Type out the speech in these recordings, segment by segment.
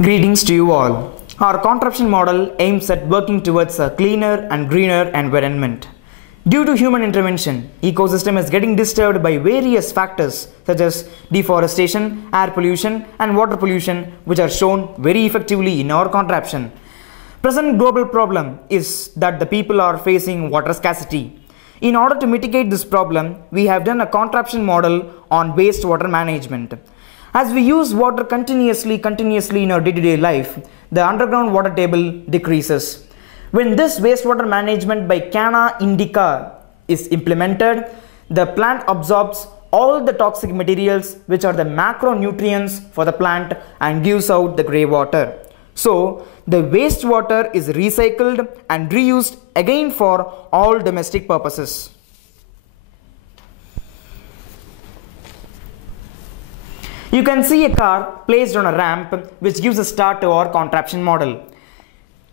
Greetings to you all. Our contraption model aims at working towards a cleaner and greener environment. Due to human intervention, ecosystem is getting disturbed by various factors such as deforestation, air pollution and water pollution, which are shown very effectively in our contraption. Present global problem is that the people are facing water scarcity. In order to mitigate this problem, we have done a contraption model on wastewater management. As we use water continuously in our day-to-day life, the underground water table decreases. When this wastewater management by Iken Scientifica is implemented, the plant absorbs all the toxic materials which are the macronutrients for the plant and gives out the grey water. So, the wastewater is recycled and reused again for all domestic purposes. You can see a car placed on a ramp which gives a start to our contraption model.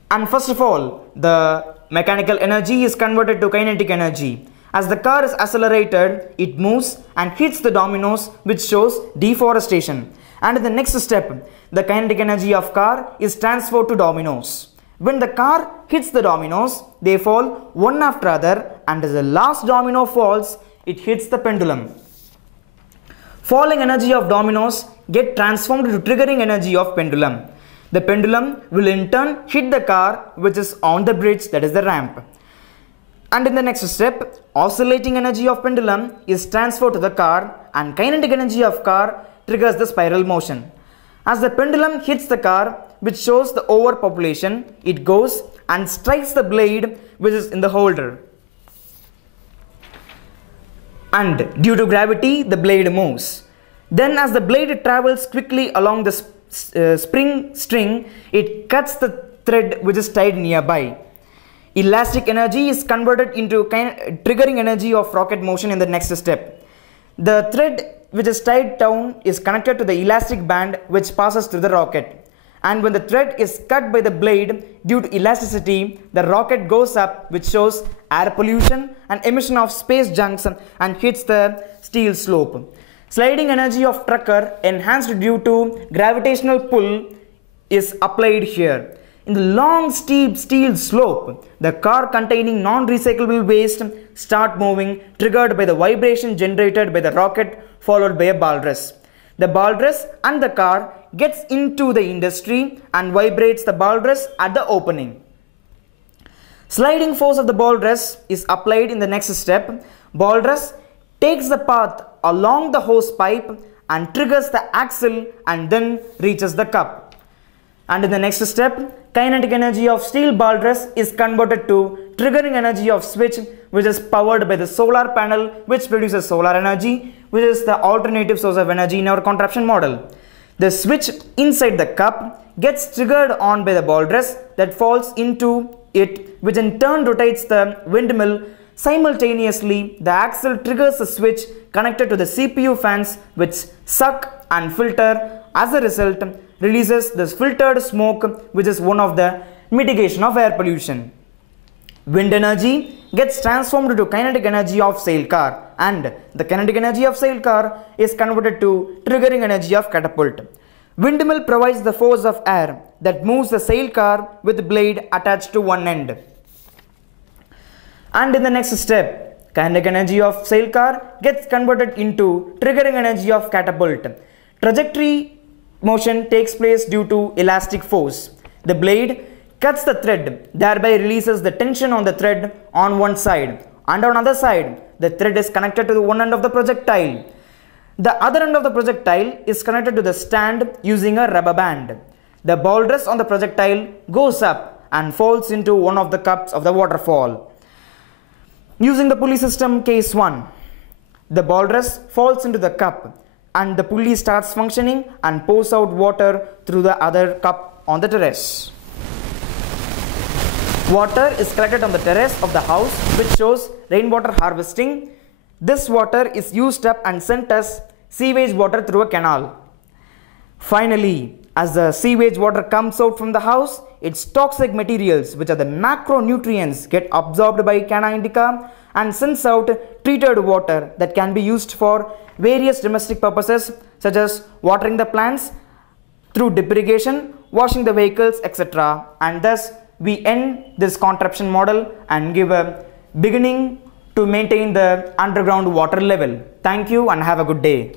And first of all, the mechanical energy is converted to kinetic energy. As the car is accelerated, it moves and hits the dominoes, which shows deforestation. And in the next step, the kinetic energy of car is transferred to dominoes. When the car hits the dominoes, they fall one after other, and as the last domino falls, it hits the pendulum. Falling energy of dominoes get transformed to triggering energy of pendulum. The pendulum will in turn hit the car which is on the bridge, that is the ramp. And in the next step, oscillating energy of pendulum is transferred to the car and kinetic energy of car triggers the spiral motion. As the pendulum hits the car, which shows the overpopulation, it goes and strikes the blade which is in the holder. And due to gravity, the blade moves. Then as the blade travels quickly along the spring string, it cuts the thread which is tied nearby. Elastic energy is converted into triggering energy of rocket motion in the next step. The thread which is tied down is connected to the elastic band which passes through the rocket. And when the thread is cut by the blade due to elasticity, the rocket goes up, which shows air pollution and emission of space junks and hits the steel slope. Sliding energy of trucker enhanced due to gravitational pull is applied here. In the long steep steel slope, the car containing non-recyclable waste start moving, triggered by the vibration generated by the rocket followed by a ballrest. The ballrest and the car gets into the industry and vibrates the ballrest at the opening. Sliding force of the ballrest is applied in the next step. Ballrest takes the path along the hose pipe and triggers the axle and then reaches the cup. And in the next step, kinetic energy of steel ballrest is converted to triggering energy of switch, which is powered by the solar panel which produces solar energy, which is the alternative source of energy in our contraption model. The switch inside the cup gets triggered on by the ballrest that falls into it, which in turn rotates the windmill. Simultaneously, the axle triggers a switch connected to the CPU fans which suck and filter. As a result, releases this filtered smoke, which is one of the mitigation of air pollution. Wind energy gets transformed to kinetic energy of sail car, and the kinetic energy of sail car is converted to triggering energy of catapult. Windmill provides the force of air that moves the sail car with the blade attached to one end. And in the next step, kinetic energy of sail car gets converted into triggering energy of catapult. Trajectory motion takes place due to elastic force. The blade cuts the thread, thereby releases the tension on the thread on one side, and on other side, the thread is connected to the one end of the projectile. The other end of the projectile is connected to the stand using a rubber band. The ballrest on the projectile goes up and falls into one of the cups of the waterfall. Using the pulley system case 1, the ballrest falls into the cup and the pulley starts functioning and pours out water through the other cup on the terrace. Water is collected on the terrace of the house, which shows rainwater harvesting. This water is used up and sent as sewage water through a canal. Finally, as the sewage water comes out from the house, its toxic materials, which are the macronutrients, get absorbed by Iken Scientifica and sends out treated water that can be used for various domestic purposes such as watering the plants through drip irrigation washing the vehicles, etc. And thus we end this contraption model and give a beginning to maintain the underground water level. Thank you and have a good day.